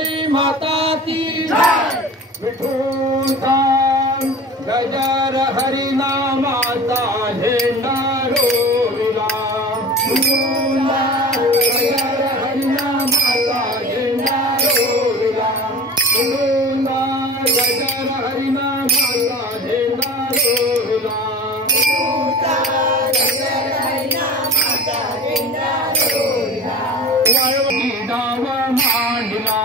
जनाबाई माता की विठून गजर हरिनामाचा झेंडा रोविला गजर हरिनामाचा झेंडा रोविला गजर हरिनामाचा झेंडा रोविला डाव मांडला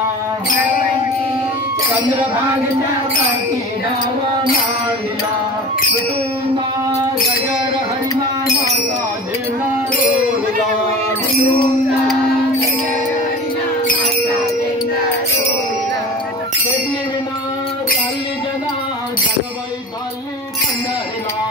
चंद्रभागेच्या काठी डाव मांडला विठुंबा गजर हरिनामाचा झेंडा रोविला विना चालली जना जनाबाई चालली पंढरीला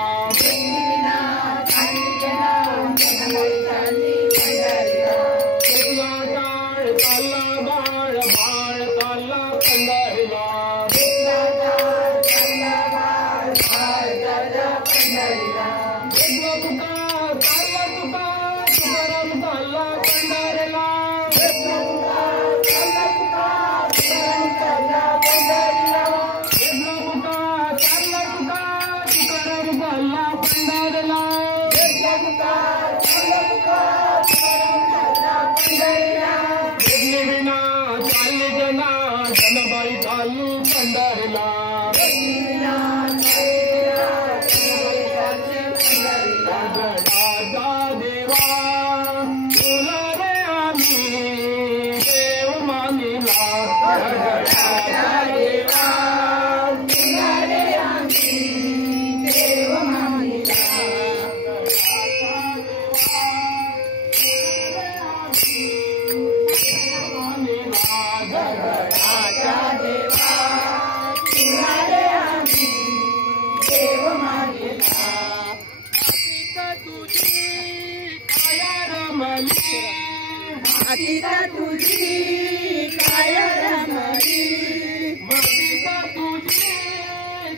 जनाबाई चालली पंढरीला राजा देवा तुला रे आम्ही देव मानिला राजा देवा तुला रे आम्ही देव मानिला अतिता तुझी काय रमली अतिता तुझी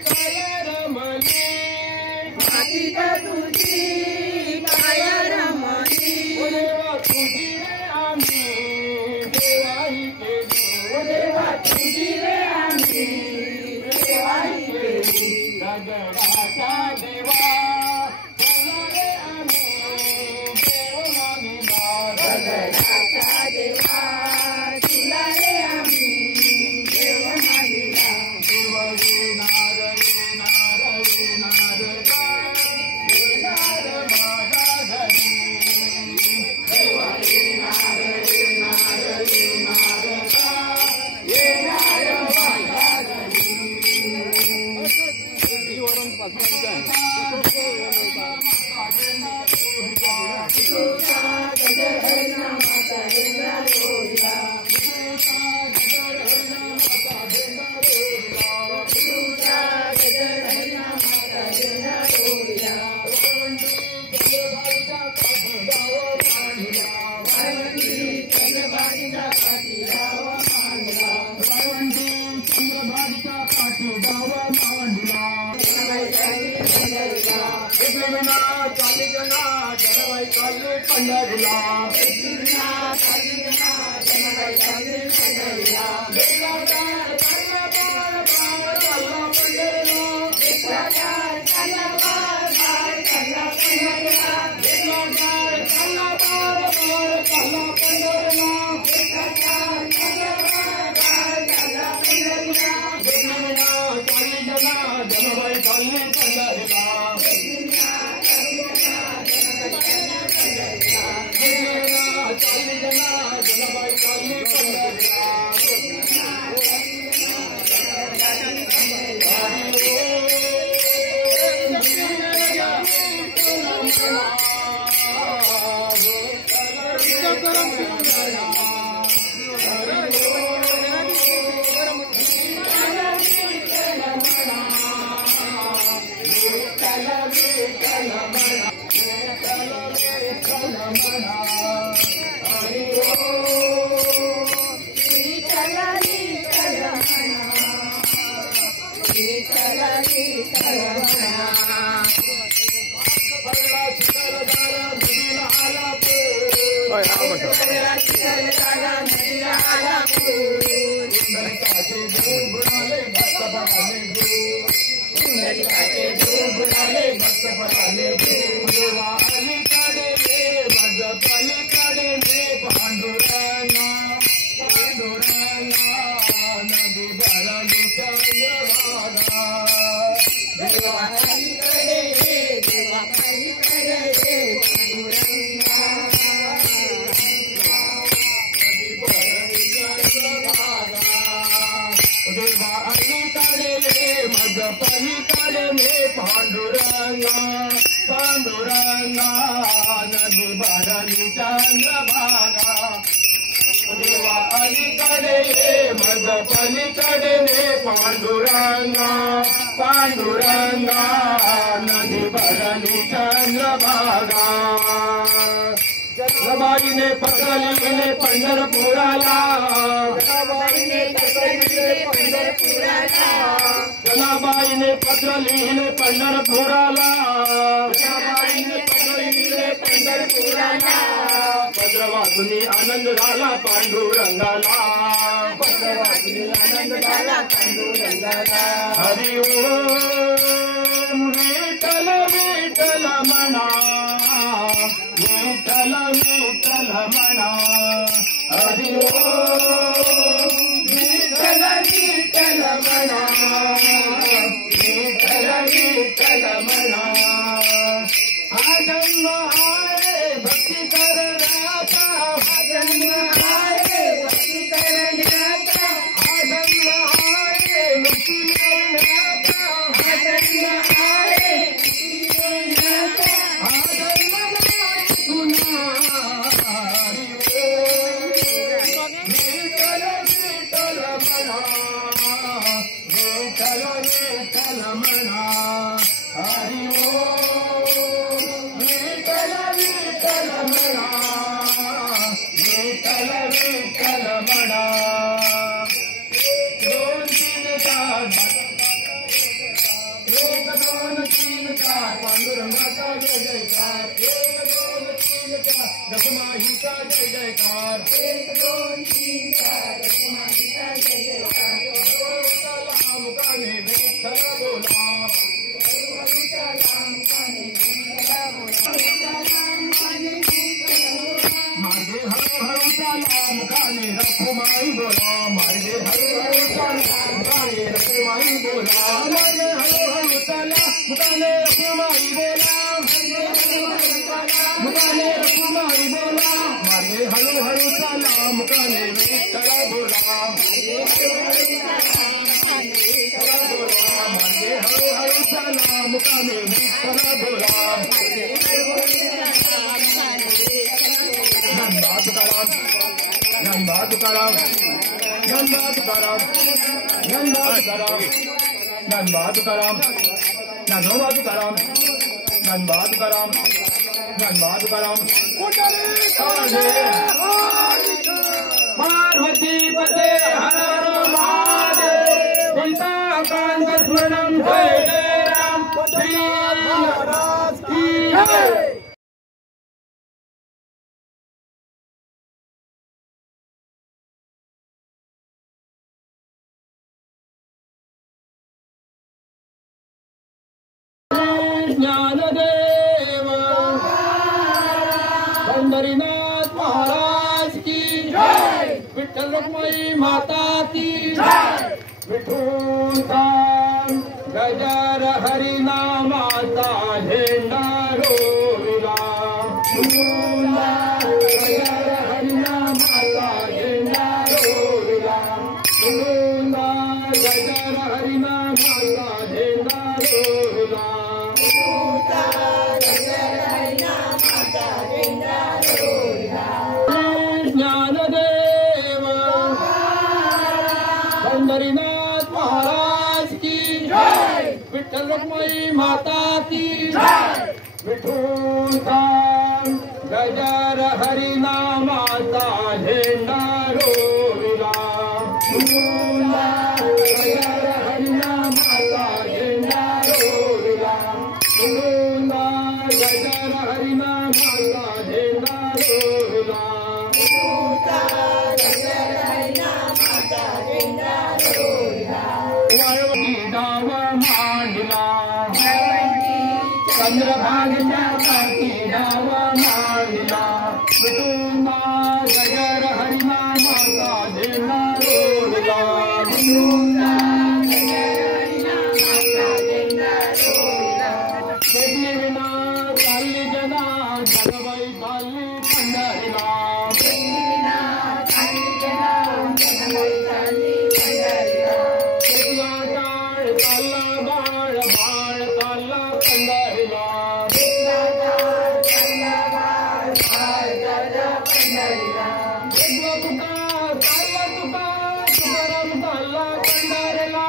काय रमली अतिता तुझी काय रमली देवा तुझी रे आम्ही देवाई केली देवा तुझी रे आम्ही देवाई केली गगनाचा देवा तुला रे आम्ही देव मानिला गगनाचा देवा तुला रे आम्ही देव मानिला देवगे नारळे नारळे नारळा येणार माझा घरी देवगे नारळे नारळे नारळा येणार माझा घरी जनाबाई पांडुरंगा पांडुरंगा नदी भरली चंद्रभागा जनाबाईने पत्र लिहिले पंढरपुराला जनाबाईने पत्र लिहिले पंढरपुराला जनाबाईने पत्र लिहिले पंढरपुराला जनाबाईने पत्र लिहिले पंढरपुराला पत्र वाचून आनंद झाला पांडुरंगाला पत्र वाचून आनंद झाला पांडुरंगाला हरि ओम विठ्ठल विठ्ठल म्हणा विठ्ठल विठ्ठल म्हणा हरि ओम विठ्ठल विठ्ठल म्हणा विठ्ठल विठ्ठल म्हणा हा जन्म आहे भक्ती करण्याचा हा जन्म आहे भक्ती करण्याचा हा जन्म आहे मुक्ती मिळवण्याचा हा जन्म आहे मुक्ती मिळवण्याचा हा जन्म पुन्हा हरि ओम विठ्ठल विठ्ठल म्हणा विठ्ठल विठ्ठल म्हणा हरि ओम विठ्ठल विठ्ठल म्हणा विठ्ठल विठ्ठल म्हणा दोन तीन चार एक दोन तीन चार पांडुरंगाचा जय जयकार एक दोन तीन चार रखुमाईचा जय जयकार एक दोन तीन चार रखुमाईचा जय जयकार चला मुकाने विठ्ठल बोला मार्गे हळूहळू चला मुकाने रखुमाई बोला मार्गे हळूहळू चला मुकाने रखुमाई बोला मार्गे हळूहळू चला मुकाने रखुमाई बोला मुकाने रखुमाई बोला मार्गे हळूहळू चला मुकाने विठ्ठल बोला मार्गे हळूहळू चला मुकाने विठ्ठल बोला धन्यवाद तुकाराम धन्यवाद तुकाराम धन्यवाद तुकाराम धन्यवाद तुकाराम धन्यवाद तुकाराम धन्यवाद तुकाराम धन्यवाद तुकाराम धन्यवाद तुकाराम पार्वती पते हर हर महादेव पिता कांत स्मरणम जय जय राम श्री महाराज की जय। ज्ञानदेव पंढरीनाथ महाराज की जय विठ्ठल रुक्माई माता की जय विठुता गजर हरिनामाचा झेंडा रोविला विठुता गजर हरिनामाचा झेंडा रोविला विठुता गजर हरिनामाचा झेंडा रोविला ज्ञानदेव पंढरीनाथ महाराज की जय विठ्ठल रुक्माई माता की जय विठुता गजर हरिनामाचा झेंडा रोविला विठुता गजर हरिनामाचा झेंडा रोविला विठुता गजर हरिनामाचा झेंडा रोविला चंद्रभागेच्या गाव माळीला विठुंबा गजर हरिनामाचा झेंडा रोडला विठुंबा गजर हरिनामाचा झेंडा रोडला वेदने विना चालली जना जगबाई चालली पंढरीला वेदने विना चालली जना जगबाई चालली पंढरीला वेदला टाळ चालला बाळ बाळ चालला पंढरीला वेदला टाळ चालला बाळ बाळ चालला पंढरीला वेदला तुका चालला तुका तुकाराम चालला पंढरीला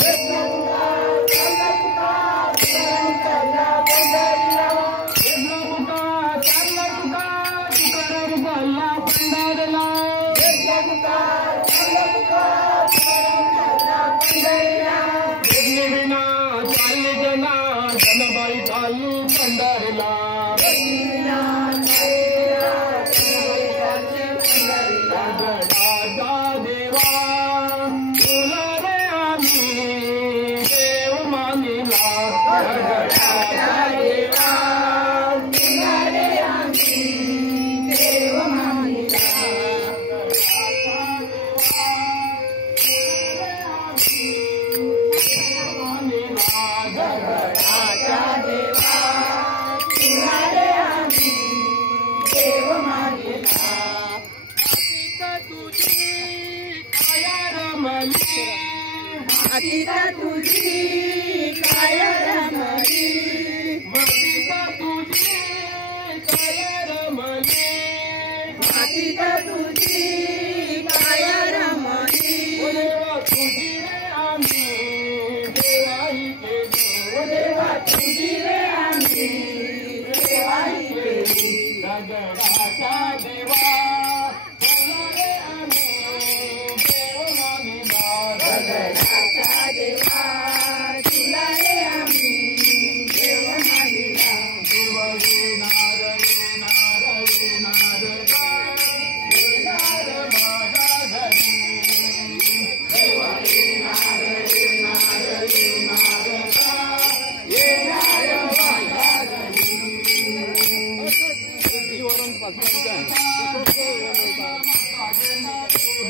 वेदला तुका चालला तुका तुकाराम चालला पंढरीला वेदला तुका चालला तुका तुकाराम चालला पंढरीला वेदला तुका चालला तुका तुकाराम चालला पंढरीला वेदने विना चालली जना जनबाई चालली पंढरीला वेदने विना चालली जना जनबाई चालली पंढरीला राजा देवा तुला रे आम्ही देव मानिला राजा देवा तुला रे आम्ही देव मानिला जगडाचा देवा तुला रे आम्ही देव मानिला अतीत तुझी काया रमली अतीत तुझी काया रमली अतीत तुझी काया रमली अतीत तुझी काया रमली देवा तुझी रे आम्ही देवाई केली देवा तुझी रे आम्ही देवाई केली जगडाचा देवा तुला रे आम्ही देव मानिला जगडाचा देवा तुला रे आम्ही देव मानिला दुर्वरी नार येणार येणार येणार माझा घरी देवा येणार येणार येणार येणार माझ्या घरी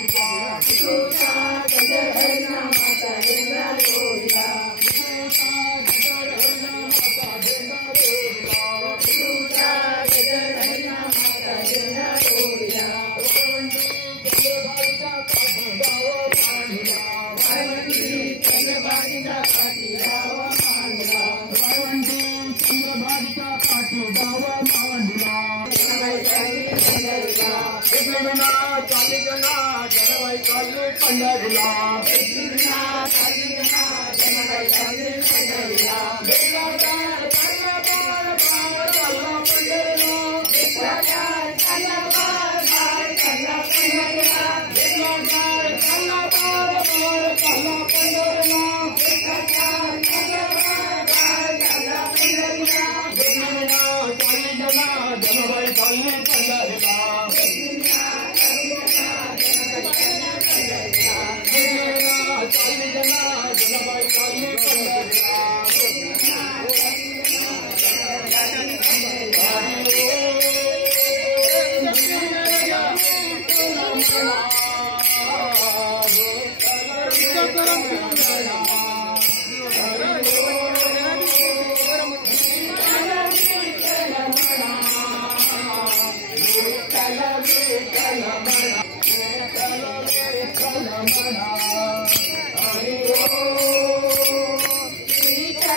तुझा गजर हरिनामाचा झेंडा रोडला तुझा गजर हरिनामाचा झेंडा रोडला तुझा गजर हरिनामाचा झेंडा रोडला वाळवंटी चंद्रभागेच्या काठी गाव मांडला वाळवंटी चंद्रभागेच्या काठी गाव मांडला जनबाई चालली पंढरीला वेदने विना चालली जना जनबाई चालली पंढरीला वेदने विना चालली जना जनबाई चालली पंढरीला वेदला टाळ चालला बाळ बाळ चालला पंढरीला वेदला टाळ चालला बाळ बाळ चालला पंढरीला वेदला टाळ चालला बाळ बाळ चालला पंढरीला वेदला टाळ चालला बाळ बाळ चालला पंढरीला वेदने विना चालली जना जनबाई चालली पंढरीला वेदने विना चालली जना जनबाई चालली पंढरीला वेदने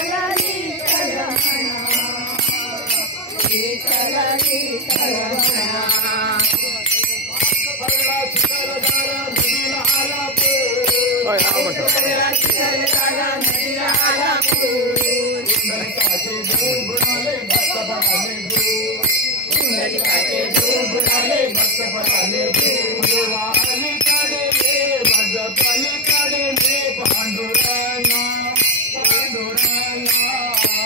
विना चालली जना जनबाई चालली पंढरीला वेदने विना चालली जना जनबाई चालली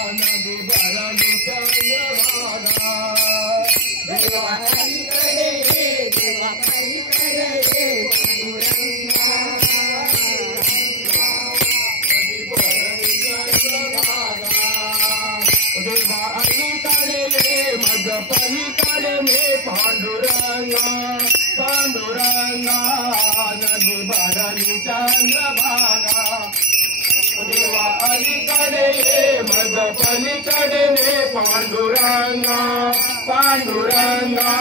देवा पलीकडे पांडुरंगा पांडुरंगा नदी भरली चंद्रभागा देवा अलीकडे मग पलीकडे पांडुरंगा पांडुरंगा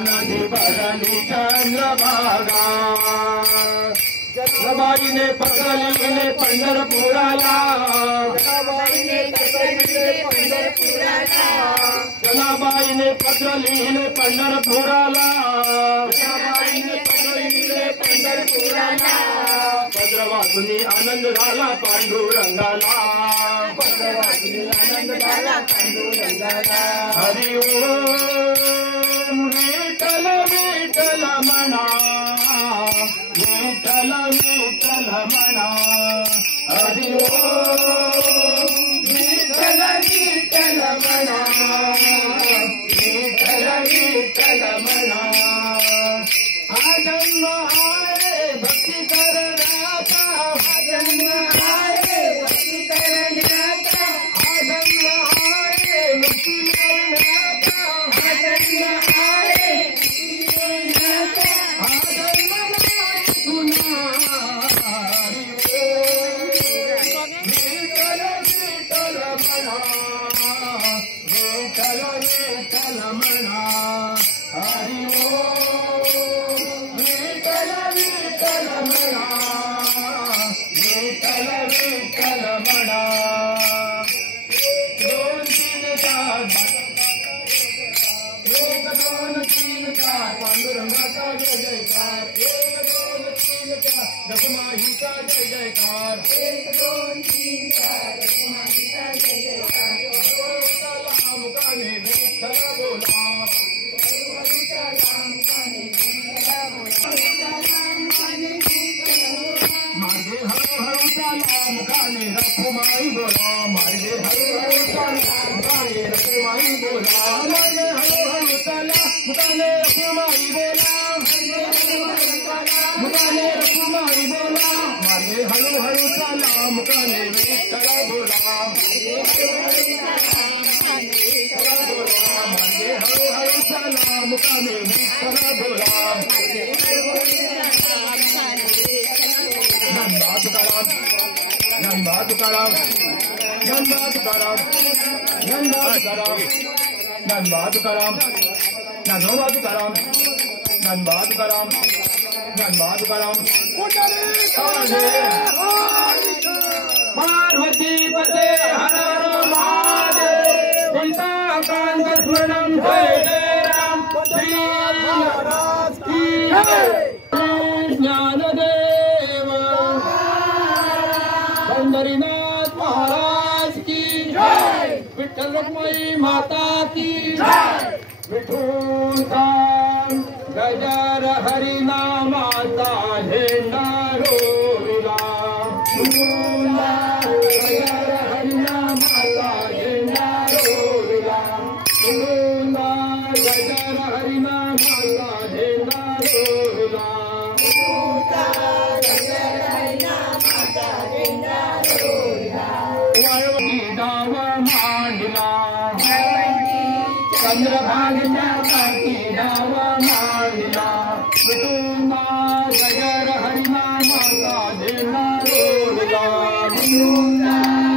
नदी भरली चंद्रभागा जनाबाईने पकडली पंढरपुराला जनाबाईने पत्र लिहिले पंढरपुराला पत्र वाचून आनंद झाला पांडुरंगाला पत्र वाचून आनंद झाला पांडुरंगाला हरि ओम विठ्ठल विठ्ठल म्हणा विठ्ठल विठ्ठल म्हणा हरि ओम विठ्ठल विठ्ठल म्हणा विठ्ठल विठ्ठल म्हणा हा जन्म आहे भक्ती करण्याचा हा जन्म आहे भक्ती करण्याचा हा जन्म आहे मुक्ती मिळवण्याचा हा जन्म आहे मुक्ती मिळवण्याचा हा जन्म नाही पुन्हा विठ्ठल विठ्ठल म्हणा विठ्ठल विठ्ठल म्हणा हरि ओम विठ्ठल विठ्ठल म्हणा विठ्ठल विठ्ठल म्हणा दोन तीन चार एक दोन तीन चार पांडुरंगाचा जय जयकार एक दोन तीन चार रखुमाईचा जय जयकार एक दोन तीन चार रखुमाईचा जय जयकार मुखाने विठ्ठल बोला मार्गे हळूहळू चाला मुखाने रखुमाई बोला मार्गे हळूहळू चाला मुखाने रखुमाई बोला मार्गे हळूहळू चाला मुखाने रखुमाई बोला मुखाने रखुमाई बोला मार्गे हळूहळू चाला मुखाने विठ्ठल बोला मार्गे हळूहळू चाला मुखाने विठ्ठल बोला धनबा तुकाराम धनबा तुकाराम धनबा तुकाराम धनबा तुकाराम धनबा तुकाराम धनोबा तुकाराम धनबा तुकाराम धनबा तुकाराम पार्वती पते हर हर महादेव सीता कांत स्मरणम जय जय राम श्री महाराज की जय ज्ञानदेव पंढरीनाथ महाराज की जय विठ्ठल रुक्मिणी माता की जय विठुता गजर हरिनामाचा झेंडा रोविला विठुता गजर हरिनामाचा झेंडा रोविला विठुता गजर हरिनामाचा झेंडा रोविला विठुता गजर हरिनामाचा झेंडा रोविला वळवंती डाव मांडला चंद्रभागेच्या काठी डाव मांडला विठुता गजर हरिनामाचा झेंडा रोविला विठुता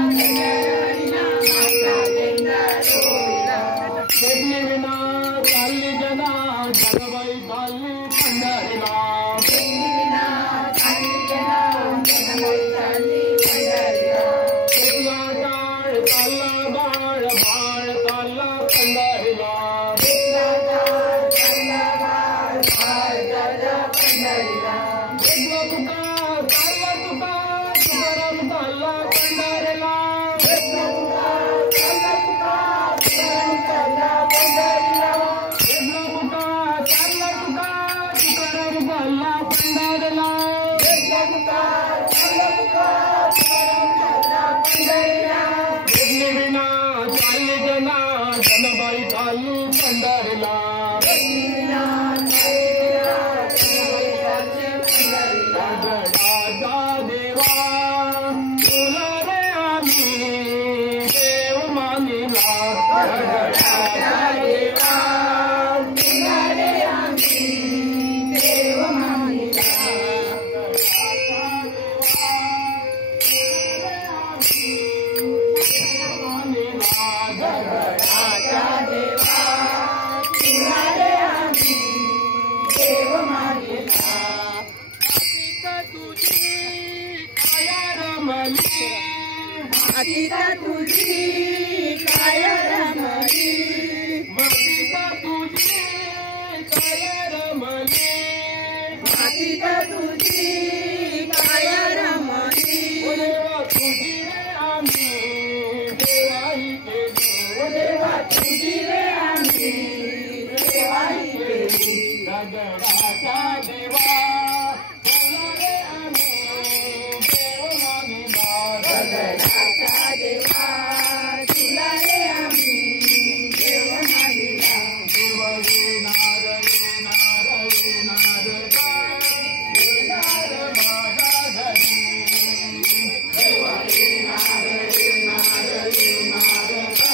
गजर हरिनामाचा झेंडा रोविला शेती विना चालली जना जगबाई चालली पंढरीला शेती विना चालली जना जगबाई चालली पंढरीला शेतीला टाळ चालला बाळ बाळ चालला पंढरीला शेतीला टाळ चालला बाळ रमली मातीता तुझी काय रमली मातीता तुझी काय रमली मातीता तुझी काय रमली देवा तुझी रे आम्ही देवाही केली देवा तुझी रे आम्ही देवाही केली दगडाचा देवा तुला रे आम्ही देव मानिला दगडाचा देवा तुला रे आम्ही देव मानिला देव येणार येणार येणार येणार माझा घरी देव येणार येणार येणार येणार माझ्या घरी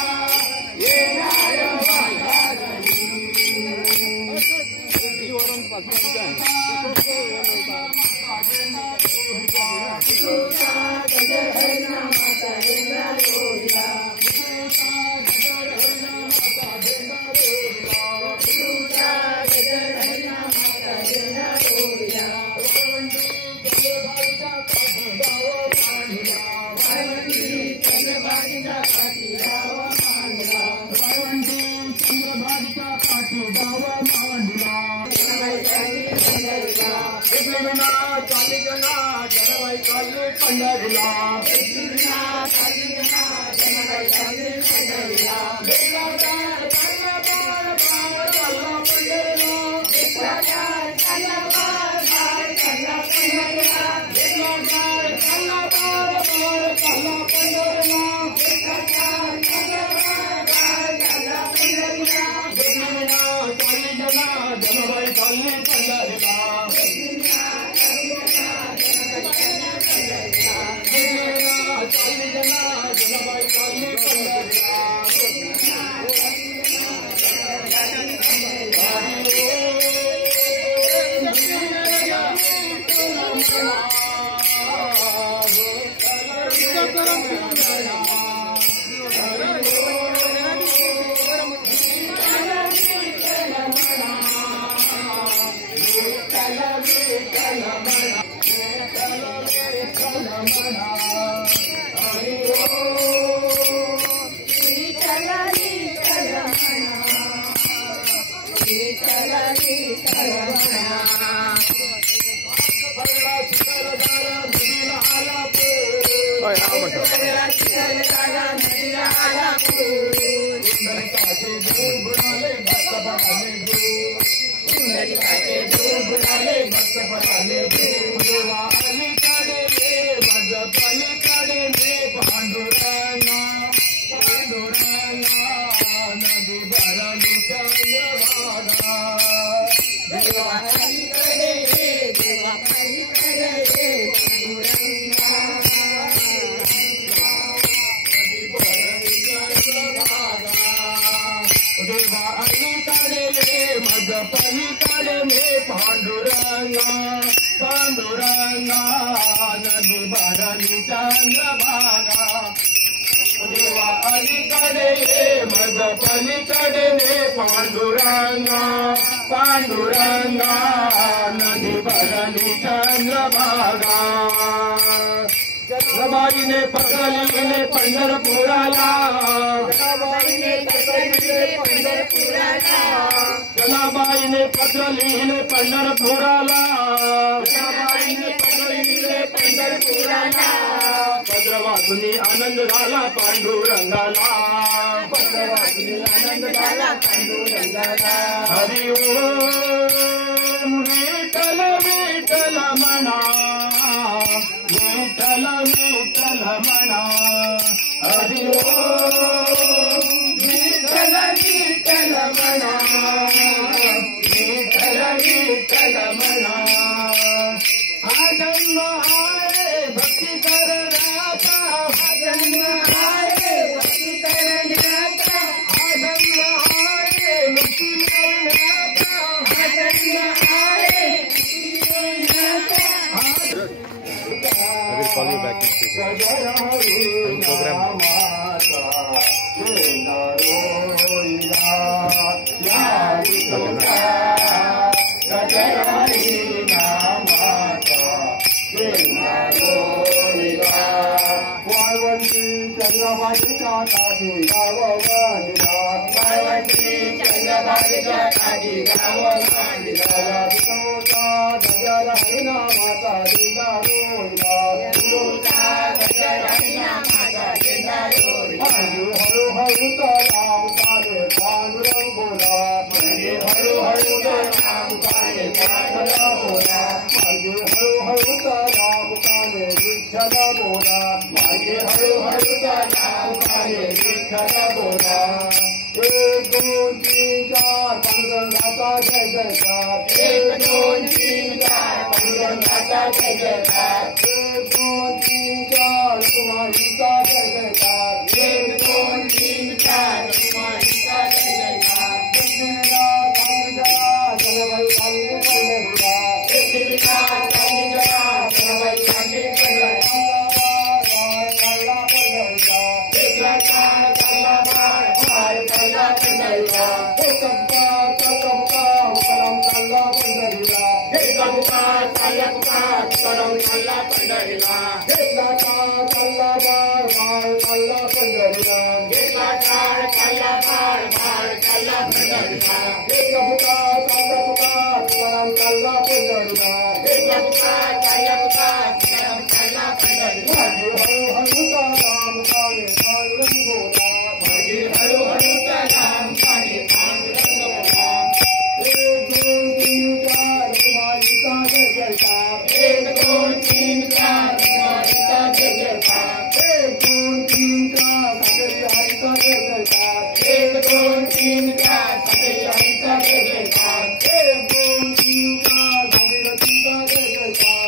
पलीकडे पांडुरंगा पांडुरंगा नदी भरली चंद्रभागा जनाबाईने पकडले पंढरपुराला जनाबाईने पत्र लिहिले पंढरपुराला पत्र वाचून आनंद झाला पांडुरंगाला हरि ओम विठ्ठल विठ्ठल म्हणा विठ्ठल विठ्ठल म्हणा हरि ओम विठ्ठल विठ्ठल म्हणा विठ्ठल विठ्ठल म्हणा हा जन्म आहे भक्ती करण्याचा हा जन्म आहे भक्ती करण्याचा हा जन्म आहे मुक्ती मिळवण्याचा हा जन्म आहे मुक्ती मिळवण्याचा call you back in program. Okay, चंद्रभागेच्या काठी गाव बांधिला पार्वती चंद्रभागेच्या काठी गाव बांधिला विष्णूचा गजर हरिनामाचा झेंडा रोविला विष्णूचा गजर हरिनामाचा झेंडा रोविला हळूहळू तळामुखाने पांडुरंग बोला म्हणजे हळूहळू तळामुखाने पांडुरंग बोला मागे हळूहळू तळामुखाने विठ्ठल बोला मागे हळूहळू तळामुखाने विठ्ठल बोला 1 2 3 4 पांडुरंगाचा जय जयकार 1 2 3 4 पांडुरंगाचा जय जयकार 1 2 3 4 कुमारीचा जय जयकार 1 2 3 4 कुमारीचा जय जयकार दक्षिणेला चांदीला जनबाई चांदी पंढरीला दक्षिणेला चांदीला जनबाई चांदी पंढरीला चालला पंढरीला एकला चालला बाळ चालला पंढरीला एकप्पा करम चालला पंढरीला एकप्पा करम चालला पंढरीला एकला चालला बाळ चालला पंढरीला एकला चालला बाळ चालला पंढरीला एकप्पा करम चालला पंढरीला एकप्पा करम चालला पंढरीला हळूहळू राम काळे पांडुरंग बोला माझे हळूहळू राम काळे पांडुरंग बोला 1 2 3 4 कुमारीचा जय जयकार 1 2 3 4 कुमारीचा जय जयकार 1 2 3 4 सागरी आईचा जय जयकार 1 2 3 4 सागरी आईचा जय जयकार 1 2 3 4 भागीरथीचा जय जयकार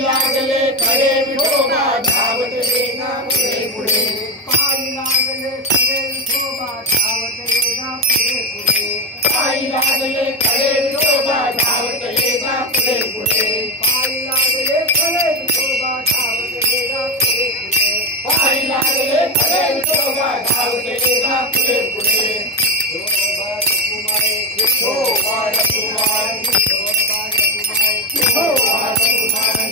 लागले खरे विठोबा धावत वेगा पुढे पुढे पायी लागले खरे विठोबा धावत वेगा पुढे पुढे पायी लागले खरे विठोबा धावत वेगा पुढे पुढे पायी लागले खरे विठोबा धावत वेगा पुढे पुढे पायी लागले खरे विठोबा धावत वेगा पुढे पुढे विठोबा रखुमाई विठोबा रखुमाई विठोबा रखुमाई विठोबा रखुमाई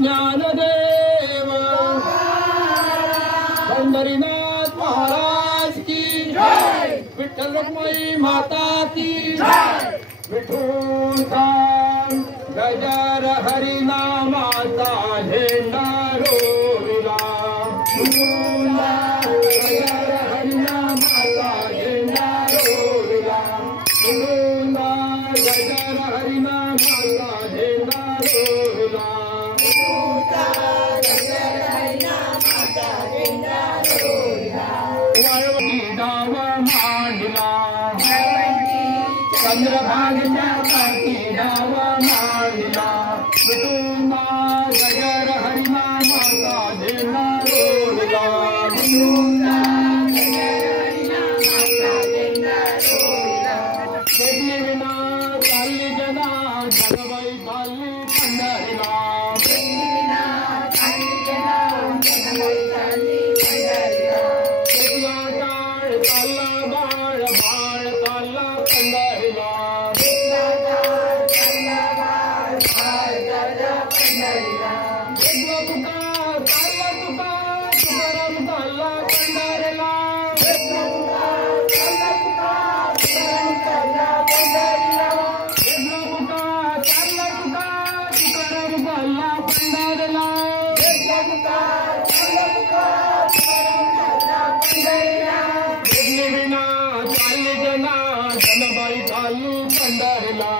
ज्ञानदेव पंढरीनाथ महाराज की जय विठ्ठल रखुमाई माता की जय विठूचा गजर हरिनामाचा झेंडा रोविला विठूचा गजर हरिनामाचा झेंडा रोविला विठूचा गजर हरिनामाचा झेंडा रोविला डाव मांडला चंद्रभागेच्या काठी डाव मांडला विठूचा गजर हरिनामाचा झेंडा रोविला विठूचा गजर हरिनामाचा झेंडा रोविला शेती विना चालली जना जगबाई चालली पंढरीला शेती विना चालली जना जगबाई चालली पंढरीला चालला बाळ चालला पंढरीला चालला बाळ चालला पंढरीला विना चालली जना जनाबाई चालली पंढरीला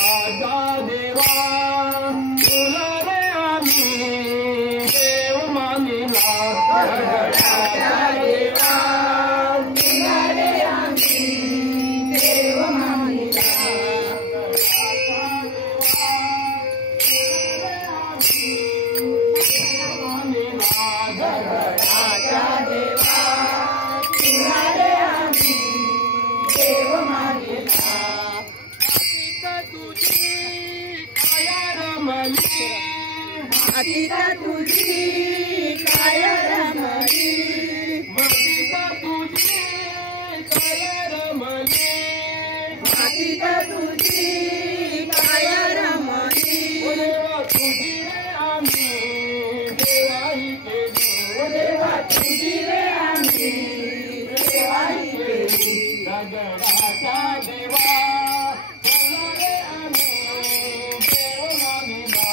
राजा देवा तुला रे आम्ही देव मानिला राजा देवा तुला रे आम्ही देव मानिला राजा देवा तुला रे आम्ही देव मानिला मातीचा तुझी काया रमली मातीचा तुझी काया रमली मातीचा तुझी काया रमली देवा तुझी रे आम्ही देवाई केली देवा तुझी रे आम्ही देवाई केली राजा देवा तुला रे आम्ही देव मानिला